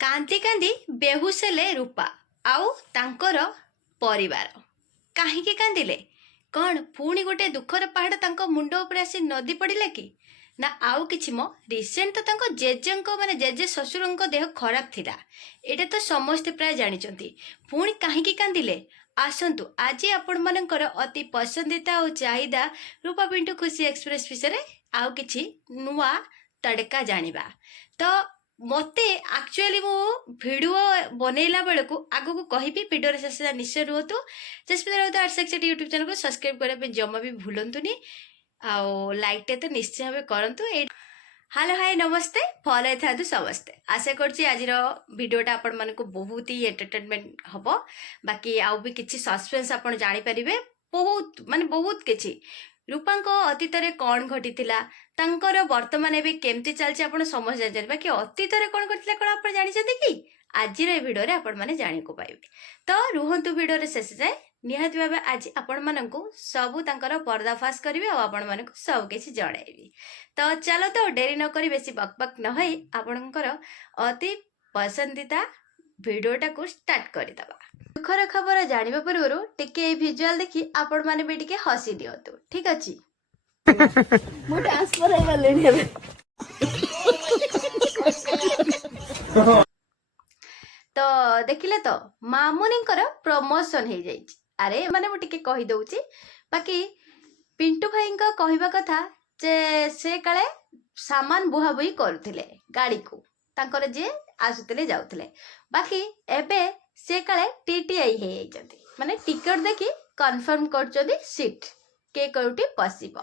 କାନ୍ଦି କାନ୍ଦି ବେହୁସ ହେଲେ ରୂପା ଆଉ ତାଙ୍କର ପରିବାର। କାହିଁକି କାନ୍ଦିଲେ? କ'ଣ ପୁଣି ଗୋଟେ ଦୁଃଖର ପାହାଡ଼ ତାଙ୍କ ମୁଣ୍ଡ ଉପରେ ଆସି ନଦୀ ପଡ଼ିଲା କି? ନା ଆଉ କିଛି ମ ରିସେଣ୍ଟ ତ ତାଙ୍କ ଜେଜେଙ୍କ ଜେଜେ ଶ୍ୱଶୁରଙ୍କ ଦେହ ଖରାପ ଥିଲା। ଏଇଟା ତ ସମସ୍ତେ ପ୍ରାୟ ଜାଣିଛନ୍ତି। ପୁଣି କାହିଁକି କାନ୍ଦିଲେ? ଆସନ୍ତୁ ଆଜି ଆପଣମାନଙ୍କର ଅତି ପସନ୍ଦିତା ଆଉ ଚାହିଦା ରୂପା ପିଣ୍ଟୁ ଖୁସି ଏକ୍ସପ୍ରେସ୍ ବିଷୟରେ ଆଉ କିଛି ନୂଆ ତଡ଼କା ଜାଣିବା। ତ ମତେ ଆକ୍ଚୁଆଲି ମୁଁ ଭିଡ଼ିଓ ବନେଇଲା ବେଳକୁ ଆଗକୁ କହିବି ଭିଡ଼ିଓର ଶେଷ ନିଶ୍ଚୟ ରୁହନ୍ତୁ। ଜସ୍ମିତା ରାଉତ ଆର୍ଟ୍ସ ଏକ୍ସେଟ୍ ୟୁଟ୍ୟୁବ୍ ଚ୍ୟାନେଲକୁ ସବସ୍କ୍ରାଇବ୍ କରିବା ପାଇଁ ଜମା ବି ଭୁଲନ୍ତୁନି। ଆଉ ଲାଇକ୍ଟେ ତ ନିଶ୍ଚୟ ଭାବେ କରନ୍ତୁ। ହ୍ୟାଲୋ ହାଏ ନମସ୍ତେ, ଭଲ ହେଇଥାନ୍ତୁ ସମସ୍ତେ। ଆଶା କରୁଛି ଆଜିର ଭିଡ଼ିଓଟା ଆପଣମାନଙ୍କୁ ବହୁତ ହି ଏଣ୍ଟରଟେନମେଣ୍ଟ ହବ। ବାକି ଆଉ ବି କିଛି ସସ୍ପେନ୍ସ ଆପଣ ଜାଣିପାରିବେ। ବହୁତ କିଛି ରୂପାଙ୍କ ଅତୀତରେ କ'ଣ ଘଟିଥିଲା, ତାଙ୍କର ବର୍ତ୍ତମାନ ଏବେ କେମିତି ଚାଲିଛି ଆପଣ ସମସ୍ତେ ଜାଣିଛନ୍ତି। ବାକି ଅତୀତରେ କ'ଣ ଘଟିଥିଲା କ'ଣ ଆପଣ ଜାଣିଛନ୍ତି କି? ଆଜିର ଏ ଭିଡ଼ିଓରେ ଆପଣମାନେ ଜାଣିବାକୁ ପାଇବେ। ତ ରୁହନ୍ତୁ ଭିଡ଼ିଓରେ ଶେଷ ଯାଏ। ନିହାତି ଭାବେ ଆଜି ଆପଣମାନଙ୍କୁ ସବୁ ତାଙ୍କର ପର୍ଦ୍ଦାଫାଶ କରିବି ଆଉ ଆପଣମାନଙ୍କୁ ସବୁ କିଛି ଜଣାଇବି। ତ ଚାଲ ତ ଡେରି ନ କରି ବେଶୀ ବକ୍ ବକ୍ ନ ହୋଇ ଆପଣଙ୍କର ଅତି ପସନ୍ଦିତା ଭିଡ଼ିଓଟାକୁ ଷ୍ଟାର୍ଟ କରିଦେବା। ଦୁଃଖର ଖବର ଜାଣିବା ପୂର୍ବରୁ ଟିକେ ଏଇ ଭିଜୁଆଲ ଦେଖି ଆପଣମାନେ ବି ଟିକେ ହସି ଦିଅନ୍ତୁ, ଠିକ ଅଛି? ମୁଁ ଟ୍ରାନ୍ସଫର ହେଇଗଲିଣି ଏବେ। ତ ଦେଖିଲେ ତ ମାମୁନିଙ୍କର ପ୍ରମୋସନ ହେଇଯାଇଛି। ଆରେ ମାନେ ମୁଁ ଟିକେ କହିଦଉଛି। ବାକି ପିଣ୍ଟୁ ଭାଇଙ୍କ କହିବା କଥା ଯେ ସେ କାଳେ ସାମାନ ବୁହାବୁହି କରୁଥିଲେ ଗାଡ଼ିକୁ, ତାଙ୍କର ଯିଏ ଆସୁଥିଲେ ଯାଉଥିଲେ। ବାକି ଏବେ ସେ କାଳେ TTI ହେଇଯାଇଛନ୍ତି, ମାନେ ଟିକେଟ ଦେଖି କନଫର୍ମ କରୁଛନ୍ତି ସିଟ୍ କିଏ କୋଉଠି ବସିବ।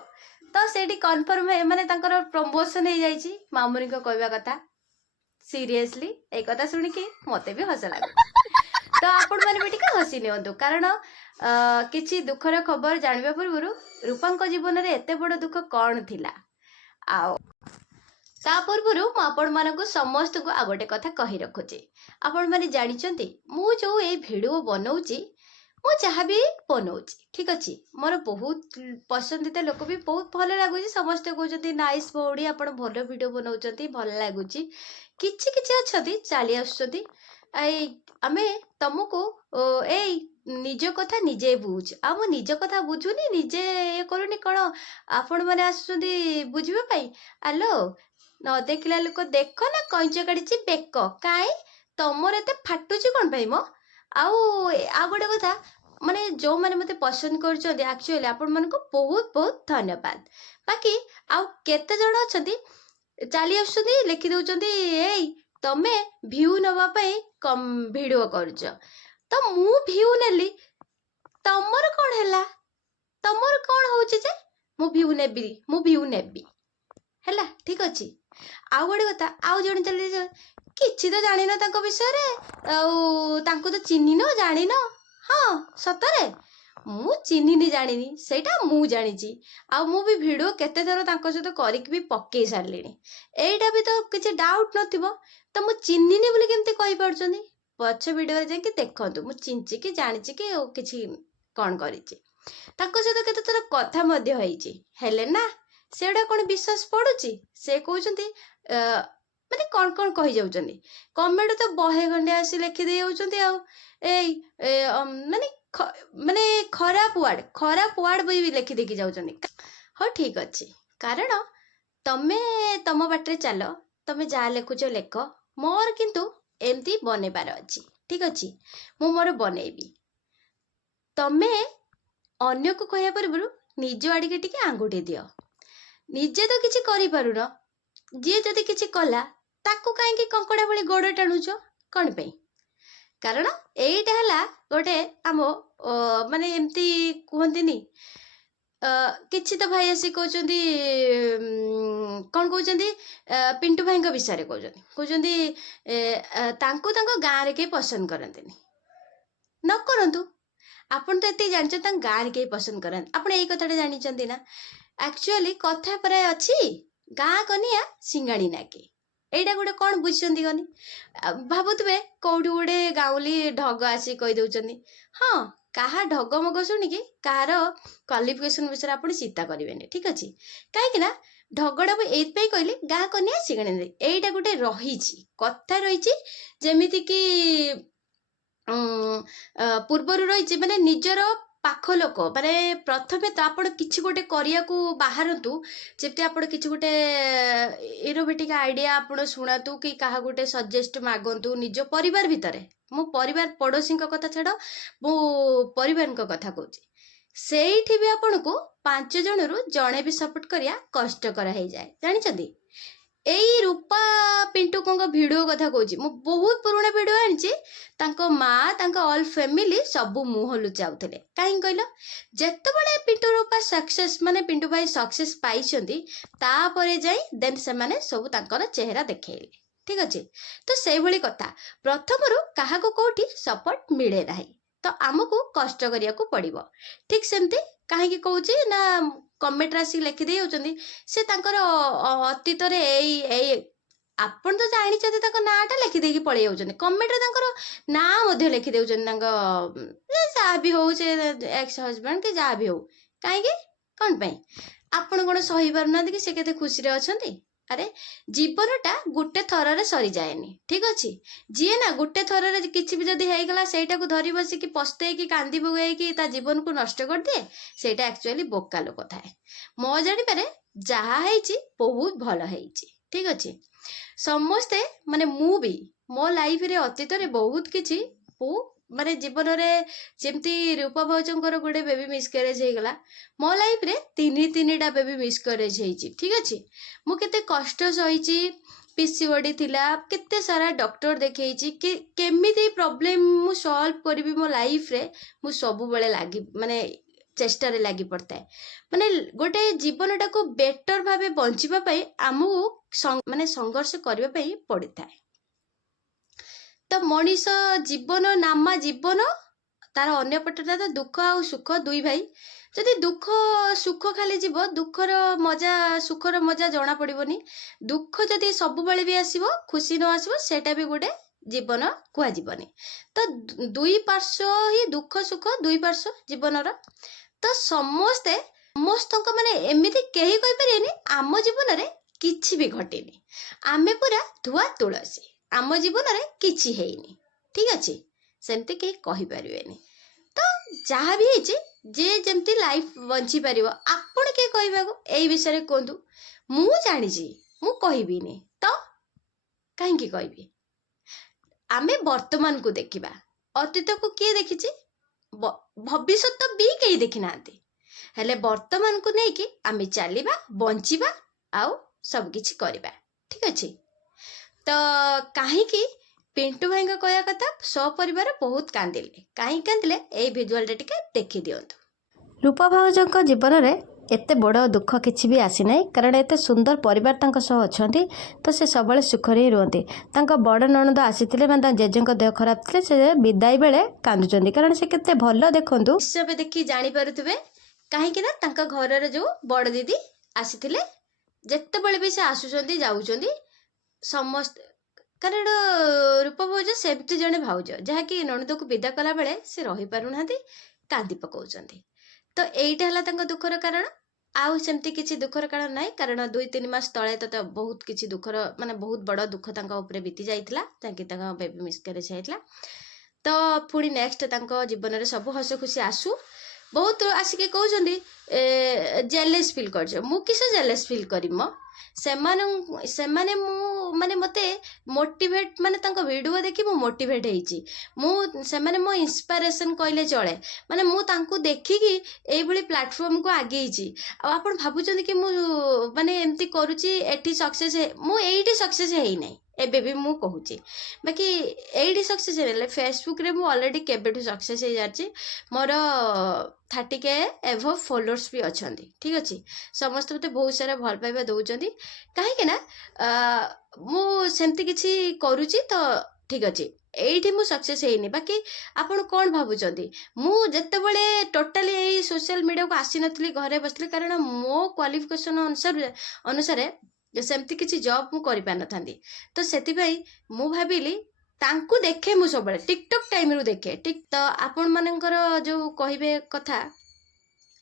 ତ ସେଇଠି କନଫର୍ମ ମାନେ ତାଙ୍କର ପ୍ରମୋସନ ହେଇଯାଇଛି ମାମୁନିଙ୍କ କହିବା କଥା। ସିରିୟସଲି ଏଇ କଥା ଶୁଣିକି ମତେ ବି ହସ ଲାଗୁଛି। ତ ଆପଣମାନେ ବି ଟିକେ ହସି ନିଅନ୍ତୁ, କାରଣ କିଛି ଦୁଃଖର ଖବର ଜାଣିବା ପୂର୍ବରୁ ରୂପାଙ୍କ ଜୀବନରେ ଏତେ ବଡ଼ ଦୁଃଖ କ'ଣ ଥିଲା। ଆଉ ତା ପୂର୍ବରୁ ମୁଁ ଆପଣମାନଙ୍କୁ ସମସ୍ତଙ୍କୁ ଆଉ ଗୋଟେ କଥା କହି ରଖୁଛି। ଆପଣମାନେ ଜାଣିଛନ୍ତି ମୁଁ ଯୋଉ ଏଇ ଭିଡ଼ିଓ ବନଉଛି, ମୁଁ ଯାହା ବି ବନଉଛି ଠିକ ଅଛି, ମୋର ବହୁତ ପସନ୍ଦିତା ଲୋକ ବି ବହୁତ ଭଲ ଲାଗୁଛି। ସମସ୍ତେ କହୁଛନ୍ତି ନାଇସ୍ ଭଉଣୀ, ଆପଣ ଭଲ ଭିଡ଼ିଓ ବନଉଛନ୍ତି, ଭଲ ଲାଗୁଛି। କିଛି କିଛି ଅଛନ୍ତି ଚାଲି ଆସୁଛନ୍ତି, ଏଇ ଆମେ ତମକୁ ଏଇ ନିଜ କଥା ନିଜେ ବୁଝ। ଆଉ ମୁଁ ନିଜ କଥା ବୁଝୁନି, ନିଜେ ଇଏ କରୁନି, କ'ଣ ଆପଣମାନେ ଆସୁଛନ୍ତି ବୁଝିବା ପାଇଁ? ଆଲୋ ନ ଦେଖିଲା ଲୋକ ଦେଖ ନା କଇଁଚ କାଢିଛି ବେକ। କାହିଁ ତମର ଏତେ ଫାଟୁଛି କ'ଣ ପାଇଁ ମ? ଆଉ ଗୋଟେ କଥା, ମାନେ ଯୋଉମାନେ ମତେ ପସନ୍ଦ କରୁଛନ୍ତି ଆକ୍ଚୁଆଲି ଆପଣମାନଙ୍କୁ ବହୁତ ବହୁତ ଧନ୍ୟବାଦ। ବାକି ଆଉ କେତେ ଜଣ ଅଛନ୍ତି ଚାଲି ଆସୁଛନ୍ତି ଲେଖି ଦଉଛନ୍ତି ଏଇ ତମେ ଭିଉ ନବା ପାଇଁ ଭିଡ଼ିଓ କରୁଛ। ତ ମୁଁ ଭିଉ ନେଲି, ତମର କ'ଣ ହେଲା? ତମର କ'ଣ ହଉଛି ଯେ ମୁଁ ଭିଉ ନେବି ହେଲା, ଠିକ ଅଛି। ଆଉ ଗୋଟେ କଥା, ଆଉ ଜଣେ ଚାଲି କିଛି ତ ଜାଣିନ ତାଙ୍କ ବିଷୟରେ, ଆଉ ତାଙ୍କୁ ତ ଚିହ୍ନିନ ଜାଣିନ। ହଁ ସତରେ ମୁଁ ଚିହ୍ନିନି ଜାଣିନି ସେଇଟା ମୁଁ ଜାଣିଛି। ଆଉ ମୁଁ ବି ଭିଡ଼ିଓ କେତେ ଥର ତାଙ୍କ ସହିତ କରିକି ବି ପକେଇ ସାରିଲିଣି। ଏଇଟା ବି ତ କିଛି ଡାଉଟ୍ ନଥିବ। ତ ମୁଁ ଚିହ୍ନିନି ବୋଲି କେମିତି କହିପାରୁଛନ୍ତି? ପଛ ଭିଡ଼ିଓରେ ଯାଇକି ଦେଖନ୍ତୁ, ମୁଁ ଚିହ୍ନିଛି କି ଜାଣିଛି କି କିଛି କ'ଣ କରିଛି। ତାଙ୍କ ସହିତ କେତେ ଥର କଥା ମଧ୍ୟ ହେଇଛି, ହେଲେ ନା ସେଗୁଡ଼ା କ'ଣ ବିଶ୍ୱାସ ପଡ଼ୁଛି? ସେ କହୁଛନ୍ତି ମାନେ କ'ଣ କହିଯାଉଛନ୍ତି। କମେଣ୍ଟ ତ ବହେ ଖଣ୍ଡେ ଆସି ଲେଖିଦେଇ ଯାଉଛନ୍ତି। ଆଉ ମାନେ ଖରାପ ୱାର୍ଡ ବି ଲେଖିଦେଇକି ଯାଉଛନ୍ତି। ହଉ ଠିକ ଅଛି, କାରଣ ତମେ ତମ ବାଟରେ ଚାଲ, ତମେ ଯାହା ଲେଖୁଛ ଲେଖ। ମୋର କିନ୍ତୁ ଏମିତି ବନେଇବାର ଅଛି, ଠିକ ଅଛି। ମୁଁ ମୋର ବନେଇବି। ତମେ ଅନ୍ୟକୁ କହିବା ପୂର୍ବରୁ ନିଜ ଆଡ଼ିକି ଟିକେ ଆଙ୍ଗୁଠି ଦିଅ। ନିଜେ ତ କିଛି କରିପାରୁନ, ଯିଏ ଯଦି କିଛି କଲା ତାକୁ କାହିଁକି କଙ୍କଡ଼ା ଭଳି ଗୋଡ଼ ଟାଣୁଛ କ'ଣ ପାଇଁ? କାରଣ ଏଇଟା ହେଲା ଗୋଟେ ଆମ ମାନେ ଏମିତି କୁହନ୍ତିନି, କିଛି ତ ଭାଇ ଆସି କହୁଛନ୍ତି କ'ଣ କହୁଛନ୍ତି, ପିଣ୍ଟୁ ଭାଇଙ୍କ ବିଷୟରେ କହୁଛନ୍ତି ତାଙ୍କୁ ତାଙ୍କ ଗାଁରେ କେହି ପସନ୍ଦ କରନ୍ତିନି। ନ କରନ୍ତୁ, ଆପଣ ତ ଏତିକି ଜାଣିଛନ୍ତି ତାଙ୍କ ଗାଁରେ କେହି ପସନ୍ଦ କରନ୍ତି। ଆପଣ ଏଇ କଥାଟା ଜାଣିଛନ୍ତି ନା? ଆକ୍ଚୁଆଲି କଥା ପ୍ରାୟ ଅଛି, ଗାଁ କନିଆ ସିଙ୍ଗାଣି ନାକି। ଏଇଟା ଗୋଟେ କ'ଣ ବୁଝିଛନ୍ତି କନି? ଭାବୁଥିବେ କୋଉଠି ଗୋଟେ ଗାଉଁଲି ଢଗ ଆସି କହିଦଉଛନ୍ତି। ହଁ, କାହା ଢଗ ମଗ ଶୁଣିକି କାହାର କ୍ୱାଲିଫିକେସନ ବିଷୟରେ ଆପଣ ଚିନ୍ତା କରିବେନି, ଠିକ ଅଛି। କାହିଁକି ନା ଢଗଡା ମୁଁ ଏଇଥିପାଇଁ କହିଲି ଗାଁ କନ୍ୟା ଶିଖଣି ଏଇଟା ଗୋଟେ ରହିଛି କଥା ରହିଛି ଯେମିତିକି ପୂର୍ବରୁ ରହିଛି ମାନେ ନିଜର ପାଖ ଲୋକ ମାନେ ପ୍ରଥମେ ତ ଆପଣ କିଛି ଗୋଟେ କରିବାକୁ ବାହାରନ୍ତୁ ଯେମିତି ଆପଣ କିଛି ଗୋଟେ ଇନୋଭେଟିଭ ଆଇଡିଆ ଆପଣ ଶୁଣାନ୍ତୁ କି କାହା ଗୋଟେ ସଜେଷ୍ଟ ମାଗନ୍ତୁ ନିଜ ପରିବାର ଭିତରେ ମୁଁ ପରିବାର ପଡୋଶୀଙ୍କ କଥା ଛାଡ ମୁଁ ପରିବାରଙ୍କ କଥା କହୁଛି ସେଇଠି ବି ଆପଣଙ୍କୁ 5 ଜଣରୁ ଜଣେ ବି ସପୋର୍ଟ କରିବା କଷ୍ଟକର ହେଇଯାଏ ଜାଣିଛନ୍ତି ଏଇ ରୂପା ପିଣ୍ଟୁଙ୍କ ଭିଡିଓ କଥା କହୁଛି ମୁଁ ବହୁତ ପୁରୁଣା ଭିଡିଓ ଆଣିଛି ତାଙ୍କ ମା ତାଙ୍କ ଅଲ୍ ଫ୍ୟାମିଲି ସବୁ ମୁହଁ ଲୁଚାଉଥିଲେ କାହିଁକି କହିଲ ଯେତେବେଳେ ପିଣ୍ଟୁ ରୂପା ସକ୍ସେସ୍ ମାନେ ପିଣ୍ଟୁ ଭାଇ ସକ୍ସେସ୍ ପାଇଛନ୍ତି ତାପରେ ଯାଇ ଦେନ୍ ସେମାନେ ସବୁ ତାଙ୍କର ଚେହେରା ଦେଖେଇଲେ ଠିକ ଅଛି ତ ସେଇଭଳି କଥା ପ୍ରଥମରୁ କାହାକୁ କୋଉଠି ସପୋର୍ଟ ମିଳେ ନାହିଁ ତ ଆମକୁ କଷ୍ଟ କରିବାକୁ ପଡିବ ଠିକ ସେମିତି କାହିଁକି କହୁଛି ନା କମେଣ୍ଟରେ ଆସିକି ଲେଖିଦେଇ ଯାଉଛନ୍ତି ସେ ତାଙ୍କର ଅତୀତରେ ଏଇ ଆପଣ ତ ଜାଣିଛନ୍ତି ତାଙ୍କ ନାଁଟା ଲେଖିଦେଇକି ପଳେଇ ଯାଉଛନ୍ତି କମେଣ୍ଟରେ ତାଙ୍କର ନାଁ ମଧ୍ୟ ଲେଖି ଦେଉଛନ୍ତି ତାଙ୍କ ଯାହା ବି ହଉ ସେ ଏକ୍ସ ହଜବେଣ୍ଡ କି ଯାହା ବି ହଉ କାହିଁକି କଣ ପାଇଁ ଆପଣ କଣ ସହି ପାରୁନାହାନ୍ତି କି ସେ କେତେ ଖୁସିରେ ଅଛନ୍ତି ଆରେ ଜୀବନଟା ଗୋଟେ ଥରରେ ସରିଯାଏନି ଠିକ ଅଛି ଯିଏ ନା ଗୋଟେ ଥରରେ କିଛି ବି ଯଦି ହେଇଗଲା ସେଇଟାକୁ ଧରି ବସିକି ପସ୍ତେଇକି କାନ୍ଦି ପକେଇକି ତା ଜୀବନକୁ ନଷ୍ଟ କରିଦିଏ ସେଇଟା ଆକ୍ଚୁଆଲି ବୋକା ଲୋକ ଥାଏ ମୋ ଜାଣିପାରେ ଯାହା ହେଇଛି ବହୁତ ଭଲ ହେଇଛି ଠିକ ଅଛି ସମସ୍ତେ ମାନେ ମୁଁ ବି ମୋ ଲାଇଫରେ ଅତୀତରେ ବହୁତ କିଛି ମାନେ ଜୀବନରେ ଯେମିତି ରୂପା ଭାଉଜଙ୍କର ଗୋଟେ ବେବି ମିସକ୍ୟାରେଜ ହେଇଗଲା ମୋ ଲାଇଫରେ ତିନିଟା ବେବି ମିସକ୍ୟାରେଜ ହେଇଛି ଠିକ ଅଛି ମୁଁ କେତେ କଷ୍ଟ ସହିଛି ପିସିଓଡି ଥିଲା କେତେ ସାରା ଡକ୍ଟର ଦେଖେଇଛି କି କେମିତି ପ୍ରୋବ୍ଲେମ ମୁଁ ସଲ୍ଭ କରିବି ମୋ ଲାଇଫରେ ମୁଁ ସବୁବେଳେ ମାନେ ଚେଷ୍ଟାରେ ଲାଗି ପଡିଥାଏ ମାନେ ଗୋଟେ ଜୀବନଟାକୁ ବେଟର ଭାବେ ବଞ୍ଚିବା ପାଇଁ ଆମକୁ ମାନେ ସଂଘର୍ଷ କରିବା ପାଇଁ ପଡିଥାଏ ତ ମଣିଷ ଜୀବନ ନାମା ଜୀବନ ତାର ଅନ୍ୟ ପଟଟା ତ ଦୁଃଖ ଆଉ ସୁଖ ଦୁଇ ଭାଇ ଯଦି ଦୁଃଖ ସୁଖ ଖାଲି ଯିବ ସୁଖର ମଜା ଜଣା ପଡିବନି ଦୁଃଖ ଯଦି ସବୁବେଳେ ବି ଆସିବ ଖୁସି ନ ଆସିବ ସେଇଟା ବି ଗୋଟେ ଜୀବନ କୁହାଯିବନି ତ ଦୁଇ ପାର୍ଶ୍ୱ ହିଁ ଦୁଃଖ ସୁଖ ଦୁଇ ପାର୍ଶ୍ୱ ଜୀବନର ତ ସମସ୍ତଙ୍କ ମାନେ ଏମିତି କେହି କହିପାରିବେନି ଆମ ଜୀବନରେ କିଛି ବି ଘଟିନି ଆମେ ପୁରା ଧୁଆ ତୁଳସୀ ଆମ ଜୀବନରେ କିଛି ହେଇନି ଠିକ ଅଛି ସେମିତି କେହି କହିପାରିବେନି ତ ଯାହା ବି ହେଇଛି ଯିଏ ଯେମିତି ଲାଇଫ ବଞ୍ଚି ପାରିବ ଆପଣ କିଏ କହିବାକୁ ଏଇ ବିଷୟରେ କୁହନ୍ତୁ ମୁଁ ଜାଣିଛି ମୁଁ କହିବିନି ତ କାହିଁକି କହିବି ଆମେ ବର୍ତ୍ତମାନକୁ ଦେଖିବା ଅତୀତକୁ କିଏ ଦେଖିଛି ଭବିଷ୍ୟତ ବି କେହି ଦେଖିନାହାନ୍ତି ହେଲେ ବର୍ତ୍ତମାନକୁ ନେଇକି ଆମେ ଚାଲିବା ବଞ୍ଚିବା ଆଉ ସବୁ କିଛି କରିବା ଠିକ ଅଛି ତ କାହିଁକି ପିଣ୍ଟୁ ଭାଇଙ୍କ କହିବା କଥା ସପରିବାର ବହୁତ କାନ୍ଦିଲେ କାହିଁକି କାନ୍ଦିଲେ ଏଇ ଭିଜୁଆଲଟା ଟିକେ ଦେଖି ଦିଅନ୍ତୁ ରୂପା ଭାଉଜଙ୍କ ଜୀବନରେ ଏତେ ବଡ଼ ଦୁଃଖ କିଛି ବି ଆସିନାହିଁ କାରଣ ଏତେ ସୁନ୍ଦର ପରିବାର ତାଙ୍କ ସହ ଅଛନ୍ତି ତ ସେ ସବୁବେଳେ ସୁଖରେ ହିଁ ରୁହନ୍ତି ତାଙ୍କ ବଡ଼ ନଣନ୍ଦ ଆସିଥିଲେ ମାନେ ତାଙ୍କ ଜେଜେଙ୍କ ଦେହ ଖରାପ ଥିଲେ ସେ ବିଦାୟ ବେଳେ କାନ୍ଦୁଛନ୍ତି କାରଣ ସେ କେତେ ଭଲ ଦେଖନ୍ତୁ ହିସାବ ଦେଖି ଜାଣିପାରୁଥିବେ କାହିଁକି ନା ତାଙ୍କ ଘରର ଯୋଉ ବଡ଼ ଦିଦି ଆସିଥିଲେ ଯେତେବେଳେ ବି ସେ ଆସୁଛନ୍ତି ଯାଉଛନ୍ତି ସମସ୍ତେ କାରଣ ରୂପା ଭାଉଜ ସେମିତି ଜଣେ ଭାଉଜ ଯାହାକି ନଣନ୍ଦକୁ ବିଦା କଲା ବେଳେ ସେ ରହିପାରୁନାହାନ୍ତି କାନ୍ଦି ପକାଉଛନ୍ତି ତ ଏଇଟା ହେଲା ତାଙ୍କ ଦୁଃଖର କାରଣ ଆଉ ସେମିତି କିଛି ଦୁଃଖର କାରଣ ନାହିଁ କାରଣ 2-3 ମାସ ତଳେ ତ ବହୁତ କିଛି ଦୁଃଖର ମାନେ ବହୁତ ବଡ଼ ଦୁଃଖ ତାଙ୍କ ଉପରେ ବିତି ଯାଇଥିଲା ତାଙ୍କେ ତାଙ୍କ ବେବି ମିସକ୍ୟାରେଜ ହେଇଥିଲା ତ ପୁଣି ନେକ୍ସଟ ତାଙ୍କ ଜୀବନରେ ସବୁ ହସ ଖୁସି ଆସୁ ବହୁତ ଆସିକି କହୁଛନ୍ତି ଜେଲେସ୍ ଫିଲ୍ କରୁଛ ମୁଁ କିସ ଜେଲେସ୍ ଫିଲ୍ କରିବି ମ ସେମାନେ ମୁଁ ମାନେ ମତେ ମୋଟିଭେଟ ମାନେ ତାଙ୍କ ଭିଡିଓ ଦେଖି ମୁଁ ମୋଟିଭେଟ ହେଇଛି ସେମାନେ ମୋ ଇନ୍ସପାରେସନ କହିଲେ ଚଳେ ମାନେ ମୁଁ ତାଙ୍କୁ ଦେଖିକି ଏଇଭଳି ପ୍ଲାଟଫର୍ମକୁ ଆଗେଇଛି ଆଉ ଆପଣ ଭାବୁଛନ୍ତି କି ମୁଁ ମାନେ ଏମିତି କରୁଛି ଏଠି ସକ୍ସେସ ମୁଁ ଏଇଠି ସକ୍ସେସ ହେଇନାହିଁ ଏବେ ବି ମୁଁ କହୁଛି ବାକି ଏଇଠି ସକ୍ସେସ ହେଇଲେ ଫେସବୁକରେ ମୁଁ ଅଲରେଡି କେବେଠୁ ସକ୍ସେସ ହେଇଯାଇଛି ମୋର 30K ଏଭବ ଫଲୋଅର୍ସ ବି ଅଛନ୍ତି ଠିକ ଅଛି ସମସ୍ତେ ମତେ ବହୁତ ସାରା ଭଲ ପାଇବା ଦଉଛନ୍ତି କାହିଁକି ନା ମୁଁ ସେମିତି କିଛି କରୁଛି ତ ଠିକ ଅଛି ଏଇଠି ମୁଁ ସକ୍ସେସ ହେଇନି ବାକି ଆପଣ କଣ ଭାବୁଛନ୍ତି ମୁଁ ଯେତେବେଳେ ଟୋଟାଲି ଏଇ ସୋସିଆଲ ମିଡିଆକୁ ଆସିନଥିଲି ଘରେ ବସିଥିଲି କାରଣ ମୋ କ୍ୱାଲିଫିକେସନ ଅନୁସାରେ ସେମିତି କିଛି ଜବ୍ ମୁଁ କରିପାରିନଥାନ୍ତି ତ ସେଥିପାଇଁ ମୁଁ ଭାବିଲି ତାଙ୍କୁ ଦେଖେ ମୁଁ ସବୁବେଳେ ଟିକଟକ୍ ଟାଇମରୁ ଦେଖେ ତ ଆପଣ ମାନଙ୍କର ଯୋଉ କହିବେ କଥା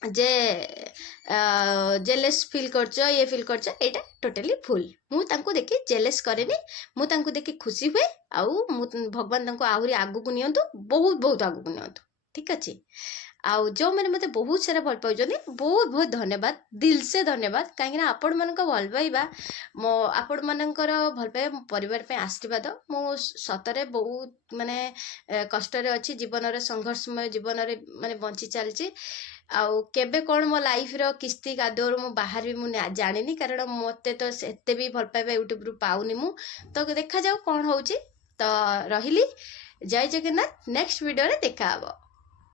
ଯେ ଜେଲେସ୍ ଫିଲ୍ କରୁଛ ଇଏ ଫିଲ୍ କରୁଛ ଏଇଟା ଟୋଟାଲି ଭୁଲ। ମୁଁ ତାଙ୍କୁ ଦେଖି ଜେଲେସ୍ କରେନି, ମୁଁ ତାଙ୍କୁ ଦେଖି ଖୁସି ହୁଏ। ଆଉ ମୁଁ ଭଗବାନ ତାଙ୍କୁ ଆହୁରି ଆଗକୁ ନିଅନ୍ତୁ, ବହୁତ ବହୁତ ଆଗକୁ ନିଅନ୍ତୁ। ଠିକ୍ ଅଛି। ଆଉ ଯେଉଁମାନେ ମୋତେ ବହୁତ ସାରା ଭଲ ପାଉଛନ୍ତି ବହୁତ ବହୁତ ଧନ୍ୟବାଦ, ଦିଲସେ ଧନ୍ୟବାଦ। କାହିଁକିନା ଆପଣମାନଙ୍କ ଭଲ ପାଇବା ଆପଣମାନଙ୍କର ଭଲ ପାଇବା ମୋ ପରିବାର ପାଇଁ ଆଶୀର୍ବାଦ। ମୁଁ ସତରେ ବହୁତ ମାନେ କଷ୍ଟରେ ଅଛି, ଜୀବନର ସଂଘର୍ଷମୟ ଜୀବନରେ ମାନେ ବଞ୍ଚି ଚାଲିଛି। ଆଉ କେବେ କ'ଣ ମୋ ଲାଇଫ୍ର କିସ୍ତି କାଦୁଅରୁ ମୁଁ ବାହାରିବି ମୁଁ ଜାଣିନି, କାରଣ ମୋତେ ତ ସେତେ ବି ଭଲ ପାଇବା ୟୁଟ୍ୟୁବରୁ ପାଉନି ମୁଁ। ତ ଦେଖାଯାଉ କ'ଣ ହେଉଛି। ତ ରହିଲି, ଜୟ ଜଗନ୍ନାଥ। ନେକ୍ସଟ ଭିଡ଼ିଓରେ ଦେଖାହବ।